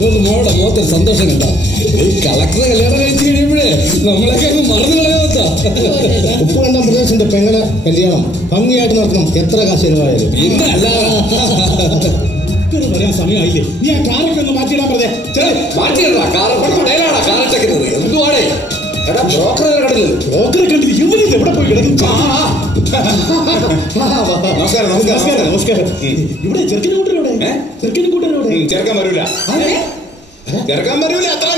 മോളുടെ മുഖത്തൊരു സന്തോഷം കണ്ട. ഈ കളക്ടറെ കല്യാണം കഴിച്ചു കഴിയുമ്പോഴേ നമ്മളൊക്കെ അങ്ങ് മറന്നു കളയാത്ത. ഉപ്പുകണ്ടം പ്രദേശത്തിന്റെ പെങ്ങളെ കല്യാണം ഭംഗിയായിട്ട് നടത്തണം, എത്ര കാശ് ചെലവായാലും. ഇന്നല്ല പറയാൻ സമയമായില്ലേ? നീ ആ കാറൊക്കെ ഒന്ന് മാറ്റിയിടാൻ പറഞ്ഞേ. മാറ്റിയിടാ കാറൊക്കെ കാറിട്ടേക്കുന്നത് എന്തുവാടേ? എടാ ബ്രോക്കറെ കണ്ടില്ല. ബ്രോക്കറെ കണ്ടില്ല. ഇവരിത് എവിടെ പോയി കിടക്കും? നമസ്കാരം. നമസ്കാരം നമസ്കാരം. ഇവിടെ ചെറുക്കനെ കൂട്ടരോടെ? ചെറുക്കനെ കൂട്ടരോടെ? ചേർക്കാൻ വരൂല. ചേർക്കാൻ വരൂല. അത്ര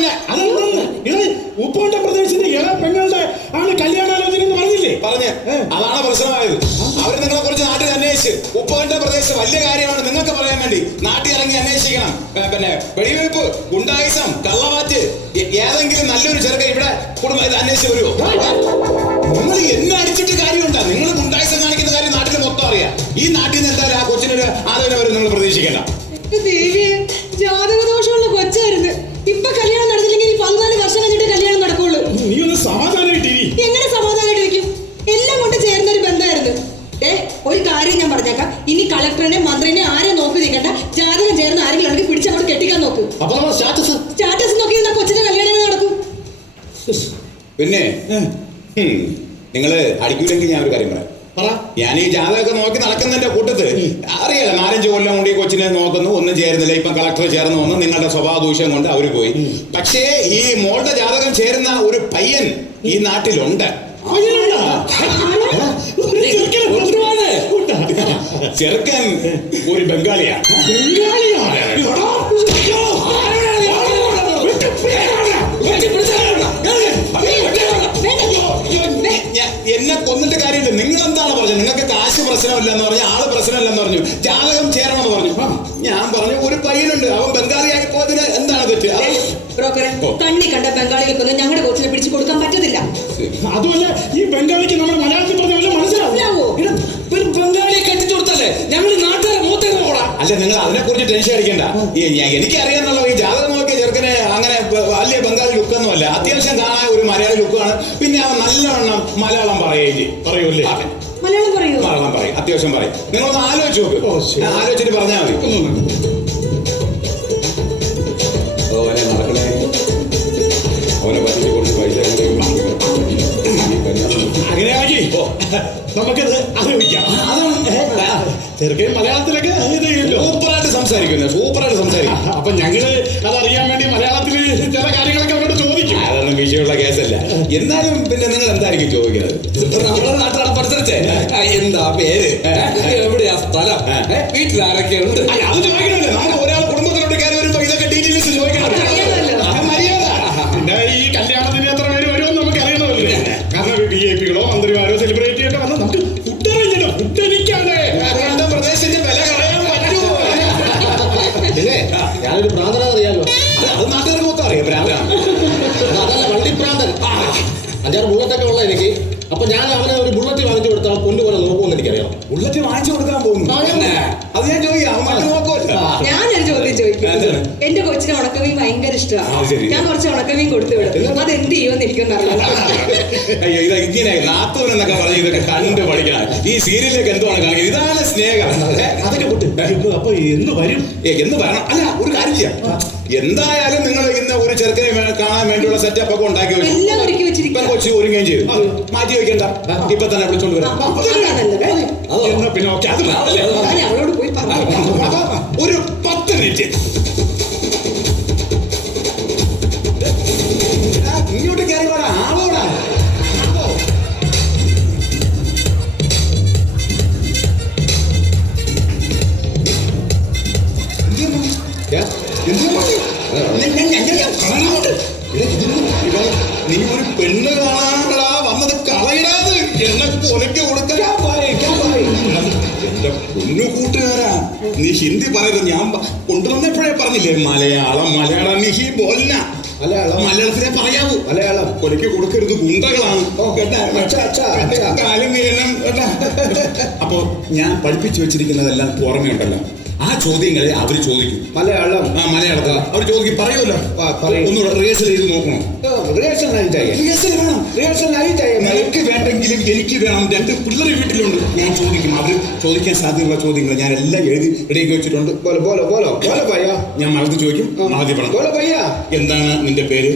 ഉപ്പുകണ്ടം പ്രദേശത്തിന്റെ ഇള പെങ്ങളുടെ ആണ് കല്യാണാലോചന എന്ന് പറഞ്ഞില്ലേ? പറഞ്ഞ് അതാണ് പ്രശ്നമായത്. അവര് നിങ്ങളെ കുറിച്ച് നാട്ടിൽ അന്വേഷിച്ച് ഉപ്പുകണ്ടം പ്രദേശത്ത് വലിയ കാര്യമാണ് നിങ്ങൾക്ക് പറയാൻ വേണ്ടി നാട്ടിൽ ഇറങ്ങി അന്വേഷിക്കണം. പിന്നെ വെടിവെയ്പ്പ്, ഗുണ്ടായിസം, കള്ളവാറ്റ്, ഏതെങ്കിലും നല്ലൊരു ചെറുക്കൻ ഇവിടെ കുടുംബം ഇത് അന്വേഷിച്ച് വരുമോ? നിങ്ങൾ എന്നെ അടിച്ചിട്ട് കാര്യമുണ്ടോ? നിങ്ങൾ ഗുണ്ടായിസം കാണിക്കുന്ന കാര്യം നാട്ടിൽ മൊത്തം അറിയാം. ഈ നാട്ടിൽ നിന്ന് എന്തായാലും ആ കൊച്ചിനൊരു ആലോചന വരും നിങ്ങൾ പ്രതീക്ഷിക്കേണ്ട. ജാതകദോഷമുള്ള കൊച്ചായിരുന്നു. ഇപ്പൊ കല്യാണം നടന്നില്ലെങ്കിൽ 14 വർഷം കഴിഞ്ഞിട്ട് കല്യാണം നടക്കുള്ളൂ. നീ ഒന്ന് സമാധാനമായിട്ട്. എങ്ങനെ സമാധാനമായിട്ട് വെക്കും? എല്ലാം കൊണ്ട് ചേർന്ന ഒരു ബന്ധമായിരുന്നു. ഒരു കാര്യം ഞാൻ പറഞ്ഞേക്കാം, ഇനി കളക്ടറിനെ മന്ത്രിനെ ആരെ നോക്കി നിൽക്കണ്ട. ജാതകം ചേർന്ന് ആരെങ്കിലും ഉണ്ടെങ്കിൽ പിടിച്ചങ്ങോട്ട് കെട്ടിക്കാൻ നോക്കും. സ്റ്റാറ്റസ് നോക്കി കൊച്ചിന്റെ കല്യാണം നടക്കും. പിന്നെ നിങ്ങള് അടിക്കൂലെങ്കിൽ ഞാൻ ഒരു കാര്യം പറയാം. ഞാൻ ഈ ജാതകമൊക്കെ നോക്കി നടക്കുന്നതിന്റെ കൂട്ടത്തിൽ അറിയാലോ, 4-5 കൊല്ലം കൊണ്ട് ഈ കൊച്ചിനെ നോക്കുന്നു, ഒന്നും ചേരുന്നില്ല. ഇപ്പം കളക്ടർ ചേർന്ന് വന്നു, നിങ്ങളുടെ സ്വഭാവ ദൂഷ്യം കൊണ്ട് അവര് പോയി. പക്ഷേ ഈ മോളുടെ ജാതകം ചേരുന്ന ഒരു പയ്യൻ ഈ നാട്ടിലുണ്ട്. ചെറുക്കൻ ഒരു ബംഗാളിയാണ്. എന്നെ കൊന്നിട്ട് കാര്യമില്ല. നിങ്ങൾ എന്താണ് പറഞ്ഞത്? നിങ്ങൾക്ക് കാശ് പ്രശ്നമില്ലെന്ന് പറഞ്ഞു, ആള് പ്രശ്നമില്ലെന്ന് പറഞ്ഞു, ജാതകം ചേരണമെന്ന് പറഞ്ഞു. ഞാൻ പറഞ്ഞു ഒരു പയ്യനുണ്ട്, അവൻ ബംഗാളിയായി പോയതിന് എന്താണ് തെറ്റ്? കണ്ണി കണ്ട ബംഗാളികൾക്കൊന്നും ഞങ്ങളുടെ കോച്ചിനെ പിടിച്ചു കൊടുക്കാൻ പറ്റത്തില്ല. അതുമല്ല, ഈ ബംഗാളിക്ക് നമ്മൾ മലയാളത്തിൽ പറഞ്ഞ മനസ്സിലാവോ? ബംഗാളിയെ കെട്ടിച്ചു കൊടുത്തല്ലേ ഞങ്ങൾ നാട്ടുകാരെ മൂത്തേക്ക് പോടാ. അല്ല, നിങ്ങൾ അതിനെ കുറിച്ച് ടെൻഷൻ അടിക്കണ്ട. എനിക്കറിയാന്നുള്ള ഈ ജാതകം നോക്കിയ ചെറുക്കനെ അങ്ങനെ വലിയ ബംഗാളി ലുക്കൊന്നുമല്ല. അത്യാവശ്യം കാണാൻ ഒരു മലയാളി ലുക്കാണ്. പിന്നെ അവൻ നല്ലവണ്ണം മലയാളം പറയൂലേ? മലയാളം പറയും, അത്യാവശ്യം പറയും. നിങ്ങളൊന്ന് ആലോചിച്ച് നോക്ക്. ആലോചിച്ചിട്ട് പറഞ്ഞാൽ മതി. നടക്കണേ, അവനെ പറ്റി കുറച്ച് പൈസ അങ്ങനെയാക്കി നമുക്കത് ആലോചിക്കാം. ചെറുക്കൻ മലയാളത്തിലൊക്കെ സൂപ്പറായിട്ട് സംസാരിക്കും. അപ്പൊ ഞങ്ങള് അതറിയാൻ വേണ്ടി മലയാളത്തിൽ ചില കാര്യങ്ങളൊക്കെ അവരോട് ചോദിക്കും. അതൊന്നും വിഷയമുള്ള കേസല്ല. എന്നാലും പിന്നെ നിങ്ങൾ എന്തായിരിക്കും ചോദിക്കുന്നത്? നമ്മുടെ നാട്ടിലാണ് പഠിച്ചേ. എന്താ പേര്, എവിടെയാ സ്ഥലം, വീട്ടിലാരൊക്കെ ഉണ്ട്? അത് ചോദിക്കണല്ലേ. നമ്മൾ ഒരാൾ കുടുംബത്തിലോട്ട് കയറി വരുമ്പോ ഇതൊക്കെ ഡീറ്റെയിൽസ് ചോദിക്കണം. മര്യാദ. പിന്നെ ഈ കല്യാണത്തിന് എത്ര പേര് വരുമെന്ന് നമുക്ക് അറിയണമല്ലോ. കാരണം VIP-കളോ മന്ത്രിമാരോ സെലിബ്രിറ്റി ഒക്കെ വന്നാൽ നമുക്ക് ഫുഡ് അറിയില്ലല്ലോ. ഫുഡ് എനിക്കാണ് പ്രദേശത്തിന്റെ വില കളയാൻ പറ്റുമോ? പിന്നെ ഞാനൊരു പ്രാന്തന അറിയാലോ. അത് നാട്ടുകാർക്ക് മൊത്തം അറിയാം. ഭ്രാന്താണ്. അതല്ല, വണ്ടിപ്രാന്തൻ. 5-6 ബുള്ളറ്റൊക്കെ ഉള്ള എനിക്ക്. അപ്പൊ ഞാൻ അവനെ ഒരു ബുള്ളറ്റ് വാങ്ങിച്ചു കൊടുത്താൽ പൊന്നുപോലെ നോക്കുമെന്ന് എനിക്കറിയാം. ബുള്ളറ്റ് വാങ്ങിച്ചു കൊടുക്കാൻ പോകുന്നു. അത് ഞാൻ ചോദിക്കാം. മറ്റു നോക്കുമല്ലോ. ഞാനൊരു ചോദ്യം ചോദിക്കും. എന്റെ കൊച്ചിന് ഉണക്കമീൻ ഭയങ്കര ഇഷ്ടമാണ്. ഞാൻ കുറച്ച് ഉണക്കമീൻ കൊടുത്തു വിടും. അത് എന്ത് ചെയ്യുമെന്ന് എനിക്കൊന്നറിയാം. അയ്യോ, ഇത് ഇങ്ങനെ നാത്തൂൻ എന്നൊക്കെ പറഞ്ഞ് ഇതൊക്കെ കണ്ടു പഠിക്കണം. ഈ സീരിയലിലേക്ക് എന്തുവാണ് കാണിക്കുന്നത്? ഇതാണ് സ്നേഹം. അതൊക്കെ പൊട്ട്. അപ്പൊ എന്ന് വരും? എന്ന് വരണം. അല്ല, ഒരു കാര്യം ചെയ്യാം. എന്തായാലും നിങ്ങൾ ഇന്ന് ഒരു ചെറുക്കനെ കാണാൻ വേണ്ടിയുള്ള സെറ്റപ്പ് ഒക്കെ ഉണ്ടാക്കി വെച്ചിരിക്കും. കൊച്ചി ഒരുങ്ങുകയും ചെയ്തു. മാറ്റി വെക്കണ്ട, ഇപ്പൊ തന്നെ വിളിച്ചോണ്ട് വരാം. പിന്നെ ഓക്കെ, അത് അവളോട് പോയി ഒരു 10 മിനിറ്റ് ഇങ്ങോട്ട് കയറി പോടാ. ആവോടാ. നീ ഒരു പെണ്ണ് കാണാനാ വന്നത്? കളയിടാത്. എന്നെ കൊലയ്ക്ക് കൊടുക്കാൻ. എന്റെ പൊന്നു കൂട്ടുകാരാ, നീ ഹിന്ദി പറയരുത്. ഞാൻ കൊണ്ടുവന്നപ്പോഴേ പറഞ്ഞില്ലേ മലയാളം നീ ബോലന. മലയാളത്തിലെ പറയാവൂ. മലയാളം കൊലയ്ക്ക് കൊടുക്കരുത്, ഗുണ്ടകളാണ്. കാലം വീഴണം കേട്ടാ. അപ്പൊ ഞാൻ പഠിപ്പിച്ചു വെച്ചിരിക്കുന്നതെല്ലാം ഓർമ്മയുണ്ടല്ലോ. ആ ചോദ്യങ്ങളെ അവർ ചോദിക്കും. മലയാളം മലയാളത്തിൽ അവർ ചോദിക്കും. പറയുമല്ലോ, ഒന്നുകൂടെ റിഹേഴ്സൽ ചെയ്ത് നോക്കണോ? റിഹേഴ്സൽ വേണം. നിനക്ക് വേണ്ടെങ്കിലും എനിക്ക് വേണം. 2 പിള്ളേർ വീട്ടിലുണ്ട്. ഞാൻ ചോദിക്കും. അവർ ചോദിക്കാൻ സാധ്യതയുള്ള ചോദ്യങ്ങൾ ഞാൻ എല്ലാം എഴുതി റെഡിയാക്കി വെച്ചിട്ടുണ്ട്. ഞാൻ മറന്ന് ചോദിക്കും. എന്താണ് നിന്റെ പേര്?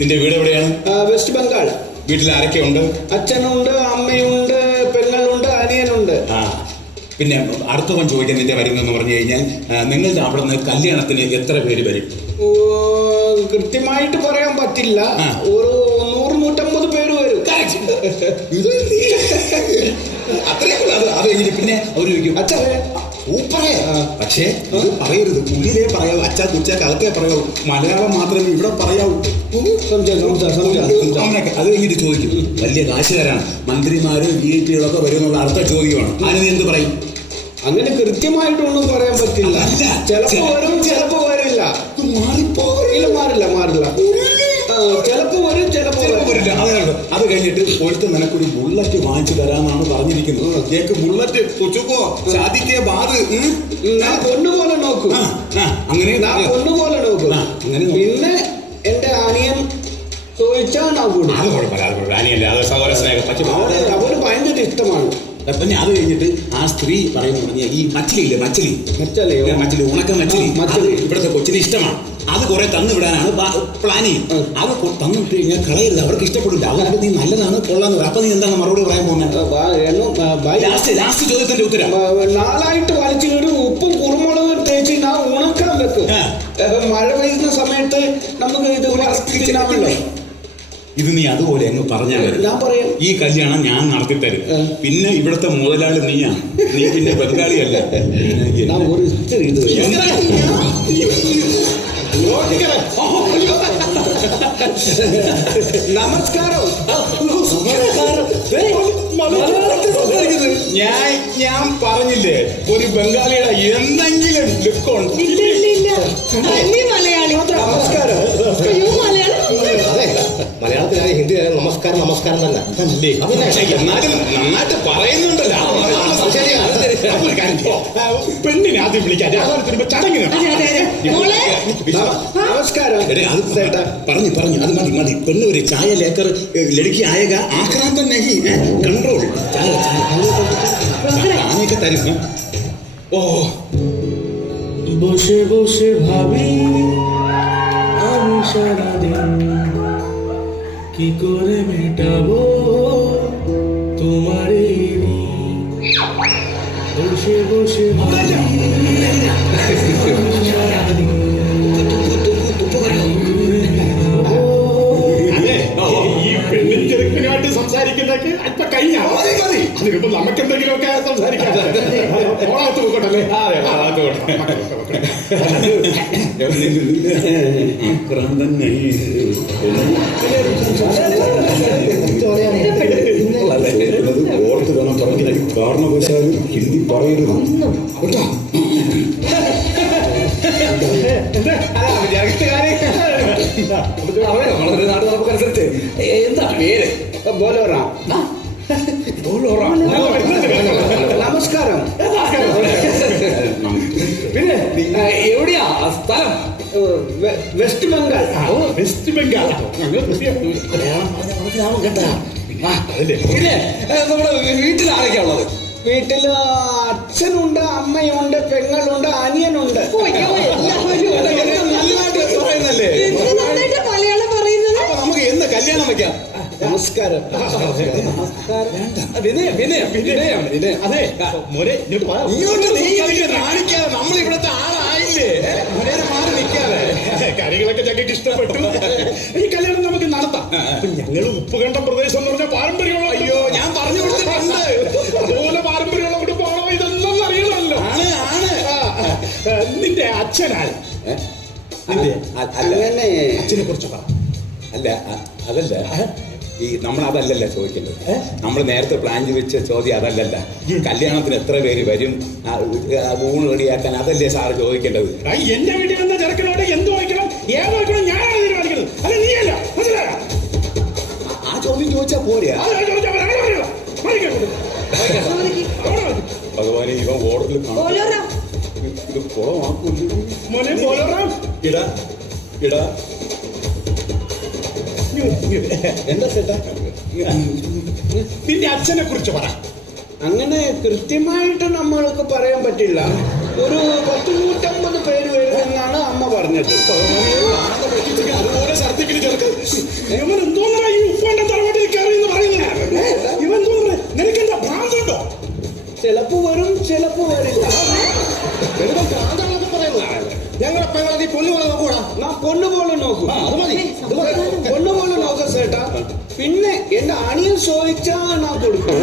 നിന്റെ വീട് എവിടെയാണ്? വെസ്റ്റ് ബംഗാൾ. വീട്ടിൽ ആരൊക്കെ ഉണ്ട്? അച്ഛനുണ്ട്, അമ്മയുണ്ട്, പെങ്ങളുണ്ട്, അനിയനുണ്ട്. പിന്നെ അടുത്തവൻ ചോദിക്കാൻ നിന്റെ വരുന്നെന്ന് പറഞ്ഞു കഴിഞ്ഞാൽ നിങ്ങളുടെ അവിടെ നിന്ന് കല്യാണത്തിന് എത്ര പേര് വരും? കൃത്യമായിട്ട് പറയാൻ പറ്റില്ല. ഒരു 100-150 പേര് വരും. അത്രയും. പിന്നെ അവർ ചോദിക്കും അച്ഛാ ഊപ്പറേ. പക്ഷേ അത് പറയരുത്. ഉള്ളിലേ പറയാവൂ. അച്ഛാ കുച്ചാ അകത്തേ പറയാവൂ. മലയാളം മാത്രമേ ഇവിടെ പറയാവൂ. അത് കഴിഞ്ഞിട്ട് ചോദിക്കും വലിയ കാശുകാരാണ്, മന്ത്രിമാര് VIP കളൊക്കെ വരും എന്നുള്ള അടുത്ത ചോദ്യമാണ്. അതിന് എന്ത് പറയും? അങ്ങനെ കൃത്യമായിട്ടൊന്നും പറയാൻ പറ്റില്ല. ചിലപ്പോ വരും, ചിലപ്പോ വരില്ല. മാറില്ല. ചിലപ്പോ വരും, ചിലപ്പോ വരില്ല. അത് കഴിഞ്ഞിട്ട് ഒരുത്ത് നിനക്കൊരു ബുള്ളറ്റ് വാങ്ങിച്ചു തരാന്നാണ് പറഞ്ഞിരിക്കുന്നത്. കേക്ക് ബുള്ളറ്റ് കൊച്ചുക്കോ സാധിക്കേ ബാത് ഞാൻ പൊണ്ണുപോലെ നോക്കും. അങ്ങനെ പൊണ്ണുപോലെ നോക്കും. പിന്നെ എന്റെ അനിയൻ ചോദിച്ചാൽ അനിയല്ലേ, അത് സഹോദര സ്നേഹം. അവന് ഭയങ്കര ഇഷ്ടമാണ്. പിന്നെ അത് കഴിഞ്ഞിട്ട് ആ സ്ത്രീ പറയുന്ന പറഞ്ഞ ഈ മച്ചിലില്ലേ, മച്ചിലി ഉണക്ക മച്ചിലി ഇവിടുത്തെ കൊച്ചിന് ഇഷ്ടമാണ്. അത് കുറെ തന്നു വിടാനാണ് പ്ലാനിങ്. അത് തന്നിട്ട് കഴിഞ്ഞാൽ കളയരുത്, അവർക്ക് ഇഷ്ടപ്പെടില്ല. അതുകൊണ്ട് നീ നല്ലതാണ് കൊള്ളാന്ന് പറ. അപ്പൊ നീ എന്താണ് മറുപടി പറയാൻ പോകുന്നത്? ലാസ്റ്റ് ചോദ്യത്തിന്റെ ഉത്തരം 4 വലിച്ചിട്ട് ഉപ്പും കുരുമുളകും തേച്ച് ഞാൻ ഉണക്കാൻ വെക്കും. മഴ പെയ്യുന്ന സമയത്ത് നമുക്ക് ഇത് ഇത് നീ അതുപോലെ അങ്ങ് പറഞ്ഞാൽ ഞാൻ പറയാം. ഈ കല്യാണം ഞാൻ നടത്തി തരും. പിന്നെ ഇവിടുത്തെ മുതലാളി നീയാണ്. നീ പിന്നെ ബംഗാളിയല്ല. നമസ്കാരം. ഞാൻ പറഞ്ഞില്ലേ ഒരു ബംഗാളിയുടെ എന്തെങ്കിലും ലുക്കുണ്ട്. നമസ്കാരം. മലയാളത്തിലായ ഹിന്ദിയിലായ നമസ്കാരം തന്നെ. എന്നാലും നന്നായിട്ട് പറയുന്നുണ്ടല്ലോ. പെണ്ണിനെ ആദ്യം വിളിക്കാം. ചടങ്ങ് നമസ്കാരം. പറഞ്ഞു അത് മതി. പെണ്ണ് ഒരു ചായ ലേക്കർ ലടുക്കി ആയക ആക്രാന്തം നഹി കൺട്രോൾ. ചായയൊക്കെ തരും. ഓ বসে বসে ভাবি আমি সারাদিন কি করে মেটাবো তোমার এই ঋণ। বসে বসে ভাবি আমি সারাদিন ഈ പെണ്ണും ചെറുക്കനുമായിട്ട് സംസാരിക്കുന്നതൊക്കെ അല്പം കഴിഞ്ഞാൽ അതിനിപ്പോ നമുക്ക് എന്തെങ്കിലുമൊക്കെ സംസാരിക്കാം. ഓളാകത്ത് പോകട്ടല്ലേ? ആക്രാന്തം നഹി. ഓർത്ത് വേണം പറഞ്ഞ കാരണവശാലും ഹിന്ദി പറയരുത് കേട്ടോ. നാട് നമുക്കനുസരിച്ച് എന്താ പേര്? നമസ്കാരം. പിന്നെ എവിടെയാ സ്ഥലം? വെസ്റ്റ് ബംഗാൾ. വെസ്റ്റ് ബംഗാൾ. പിന്നെ നമ്മുടെ വീട്ടിൽ ആരൊക്കെയാ ഉള്ളത്? വീട്ടില് അച്ഛനുണ്ട്, അമ്മയുണ്ട്, പെങ്ങളുണ്ട്, അനിയനുണ്ട്. നല്ലതായിട്ട് പറയുന്നല്ലേ. മലയാളം പറയുന്നത്. അപ്പൊ നമുക്ക് എന്ന് കല്യാണം വെക്കാം. നമസ്കാരം. അതെ മോനെ ഇങ്ങോട്ട് നീ കാണിക്കാതെ നമ്മൾ ഇവിടുത്തെ ആളായില്ലേ. മാറി നിൽക്കാതെ കാര്യങ്ങളൊക്കെ ഞങ്ങൾക്ക് ഇഷ്ടപ്പെട്ടു. ഈ കല്യാണം നമുക്ക് നടത്താം. ഞങ്ങൾ ഉപ്പുകണ്ട പ്രദേശം എന്ന് പറഞ്ഞാൽ പാരമ്പര്യമുള്ള. അയ്യോ ഞാൻ പറഞ്ഞു കൊടുത്തിട്ടുണ്ട്. അതുപോലെ പാരമ്പര്യമുള്ള കുടുംബമാണോ ഇതൊന്നും അറിയണമല്ലോ. നിന്റെ അച്ഛനാണ്. അങ്ങനെ അച്ഛനെ കുറിച്ച് പറ. അല്ല അതല്ല ഈ നമ്മൾ അതല്ലല്ല ചോദിക്കേണ്ടത്. നമ്മൾ നേരത്തെ പ്ലാൻ വെച്ച ചോദ്യം അതല്ലല്ല. കല്യാണത്തിന് എത്ര പേര് വരും, ഊണ് റെഡിയാക്കാൻ, അതല്ലേ സാറ് ചോദിക്കേണ്ടത്. എന്റെ വീട്ടിൽ വന്ന ചെറുക്കനോട് എന്ത് വായിക്കണം, ഏത് വായിക്കണം ഞാനാണ് തീരുമാനിക്കുന്നത്, അല്ല നീയല്ല. മനസ്സിലായോ? ആ ചോദ്യം ചോദിച്ചാ പോരാ. ഭഗവാനെ ഹോട്ടലിൽ കാണാം. ഓലോറാ ഇത് കുളമാക്കൂല്ലോ. മോനെ ബോലറാം. ഇടാ ഇടാ എന്താ ചേട്ടാ? നിന്റെ അച്ഛനെ കുറിച്ച് പറ. അങ്ങനെ കൃത്യമായിട്ട് നമ്മൾക്ക് പറയാൻ പറ്റില്ല. ഒരു 150 പേര് വരുമെന്നാണ് അമ്മ പറഞ്ഞത്. അതുപോലെ ഛർദ്ദിക്കല് ചെറുക്ക്. ഇവൻ എന്തോന്നാ ഈ ഉപ്പാന്റെ തറവാട്ടിൽ കയറി എന്ന് പറയുന്നത്? ഇവൻ തോന്നുന്നത് നിനക്കെന്താ ഭ്രാന്തുണ്ടോ? ചിലപ്പോ വരും, ചിലപ്പോ വരില്ല. ഞങ്ങളെ പെങ്ങളെ പൊന്നുപോലെ നോക്കൂടാ. ഞാൻ പൊണ്ണുപോലെ നോക്കും. അത് മതി. പൊണ്ണുപോലെ നോക്കാം ചേട്ടാ. പിന്നെ എന്റെ അണിയൻ ചോദിച്ചാ ഞാൻ കൊടുക്കും.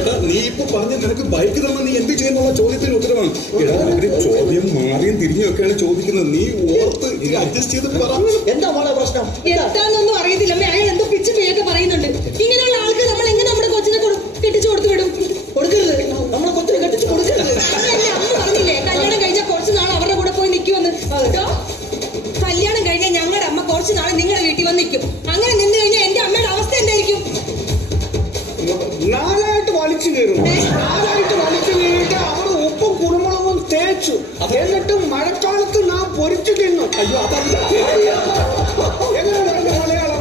എടാ, നീ ഇപ്പൊ പറഞ്ഞ നിനക്ക് ബൈക്ക് തന്ന നീ എന്ത് ചെയ്യുന്നുള്ള ചോദ്യത്തിന് ഉത്തരവാണ്. എടാ, ഒരു ചോദ്യം മാറിയും തിരിഞ്ഞൊക്കെയാണ് ചോദിക്കുന്നത്. നീ ഓർത്ത് അഡ്ജസ്റ്റ് ചെയ്ത് പറ. എന്താ മോളെ പ്രശ്നം? എന്താന്നൊന്നും അറിയത്തില്ല അമ്മേ. അയാൾ എന്തോ പിച്ച് പേയൊക്കെ പറയുന്നുണ്ട്. ഇങ്ങനെയുള്ള ആൾക്ക് നമ്മൾ എങ്ങനെ നമ്മുടെ കൊച്ചിനെ കെട്ടിച്ചു കൊടുത്തു വിടും? കൊടുക്കരുത്. നമ്മളെ കൊച്ചിനെ കെട്ടിച്ചു കൊടുക്കരുത്. അമ്മ പറഞ്ഞില്ലേ കല്യാണം കഴിഞ്ഞാൽ കുറച്ച് നാൾ അവരുടെ കൂടെ പോയി നിൽക്കുമെന്ന്. കേട്ടോ, കല്യാണം കഴിഞ്ഞാൽ ഞങ്ങളുടെ അമ്മ കുറച്ച് നാൾ നിങ്ങളുടെ വീട്ടിൽ വന്ന് നിൽക്കും. അങ്ങനെ നിന്ന് കഴിഞ്ഞാൽ എന്റെ അമ്മയുടെ അവസ്ഥ എന്തായിരിക്കും? നാലായിട്ട് വലിച്ചു കയറും. നാലായിട്ട് വലിച്ചു കയറിയിട്ട് അവർ ഉപ്പും കുരുമുളകും തേച്ചു. എന്നിട്ട് മഴക്കാലത്ത് നാം പൊരിച്ചു തിന്നു. അയ്യോ, അതല്ല. എങ്ങനെ മലയാളം?